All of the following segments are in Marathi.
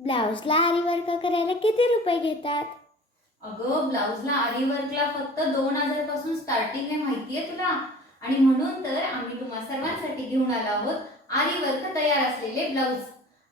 ब्लाऊजला आरी वर्क करायला किती रुपये घेतात? अगं ब्लाऊजला आरी वर्कला फक्त दोन हजारपासून स्टार्टिंग आहे माहितीये तुला? आणि म्हणून तर आम्ही तुम्हा सर्वांसाठी घेऊन आलो आहोत आरी वर्क तयार असलेले ब्लाऊज.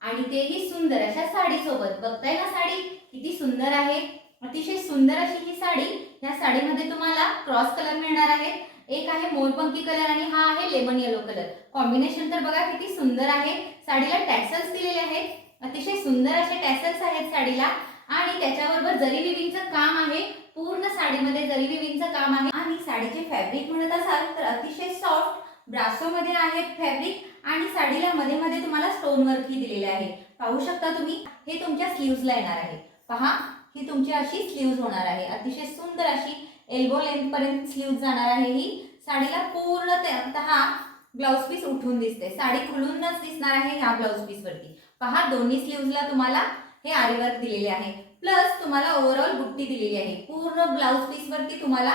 आणि तेही सुंदर अशा साडी सोबत बघताय ना साडी? किती सुंदर आहे. अतिशय सुंदर अशी ही साडी. या साडीमध्ये तुम्हाला क्रॉस कलर मिळणार आहे. एक आहे मोरपंखी कलर आणि हा आहे लेमन येलो कलर कॉम्बिनेशन तर बघा किती सुंदर आहे. साडीला टॅसल्स दिलेले आहेत. अतिशय सुंदर असे टॅसल्स आहेत साडीला आणि त्याच्याबरोबर जरी विविंगचं काम आहे पूर्ण साडीमध्ये जरी विविंगचं काम आहे आणि साडीचे फॅब्रिक म्हणत असाल तर अतिशय सॉफ्ट ब्रासोमध्ये आहे फॅब्रिक आणि साडीला मध्ये मध्ये तुम्हाला स्टोन वर्कही दिलेले आहे. पाहू शकता तुम्ही हे तुमच्या स्लीव्जला येणार आहे. पहा ही तुमची अशी स्लीव्ज होणार आहे. अतिशय सुंदर अशी एल्बो लेंथ पर्यंत स्लीव्ज जाणार आहे ही. साडीला पूर्णतः ब्लाउज पीस उठून दिसते. साडी खुलूनच दिसणार आहे ह्या ब्लाउज पीस वरती. पहा दोन्ही स्लीव्जला तुम्हाला हे आरीवर्क दिलेले आहे. प्लस तुम्हाला ओव्हरऑल बुट्टी दिलेली आहे. पूर्ण ब्लाउज पीस वरती तुम्हाला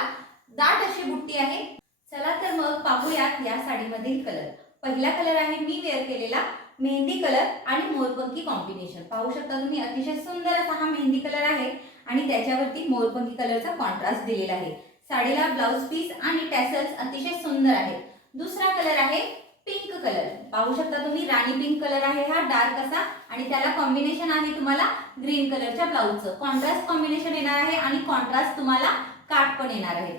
दाट अशी बुट्टी आहे. चला तर मग पाहूयात या साडीमधील कलर पहिला कलर आहे मी वेअर केलेला मेहंदी कलर आणि मोरपंखी कॉम्बिनेशन पाहू शकता तुम्ही अतिशय सुंदर असा हा मेहंदी कलर आहे आणि त्याच्यावरती मोरपंखी कलरचा कॉन्ट्रास्ट दिलेला आहे. साडीला ब्लाउज पीस आणि टॅसल्स अतिशय सुंदर आहेत दुसरा कलर आहे पिंक कलर पाहू शकता तुम्ही राणी पिंक कलर आहे हा डार्क असा आणि त्याला कॉम्बिनेशन आहे तुम्हाला ग्रीन कलरच्या ब्लाऊजचं कॉन्ट्रास्ट कॉम्बिनेशन येणार आहे आणि कॉन्ट्रास्ट तुम्हाला काट पण येणार आहे.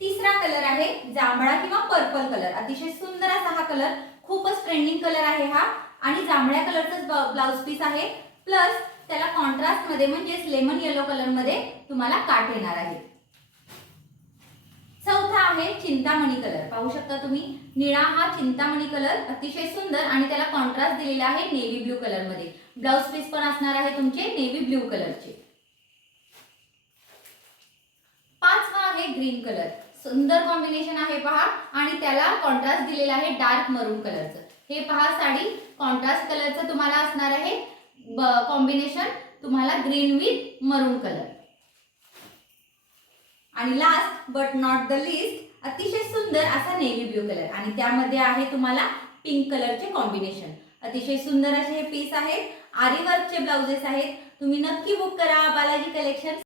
तिसरा कलर आहे जांभळा किंवा पर्पल कलर अतिशय सुंदर असा हा कलर खूपच ट्रेंडिंग कलर आहे हा. आणि जांभळ्या कलरचाच ब्लाऊज पीस आहे. प्लस त्याला कॉन्ट्रास्टमध्ये म्हणजेच लेमन येलो कलरमध्ये तुम्हाला काट येणार आहे. चिंतामणी कलर पाहू शकता तुम्ही निळा हा चिंतामणी कलर अतिशय सुंदर आणि त्याला कॉन्ट्रास्ट दिलेला आहे नेव्ही ब्ल्यू कलरमध्ये. ब्लाउज पीस पण असणार आहे तुमचे नेव्ही ब्ल्यू कलरचे पाचवा आहे ग्रीन कलर सुंदर कॉम्बिनेशन आहे पहा आणि त्याला कॉन्ट्रास्ट दिलेला आहे डार्क मरून कलरचं हे पहा साडी कॉन्ट्रास्ट कलरचं तुम्हाला असणार आहे कॉम्बिनेशन तुम्हाला ग्रीन विथ मरून कलर आणि last but not the list अतिशय सुंदर असा नेव्ही ब्ल्यू कलर. आणि त्यामध्ये आहे तुम्हाला पिंक कलरचे कॉम्बिनेशन. अतिशय सुंदर असे हे पीस आहेत. आरी वर्कचे ब्लाउजेस आहेत. तुम्ही नक्की बुक करा बालाजी कलेक्शन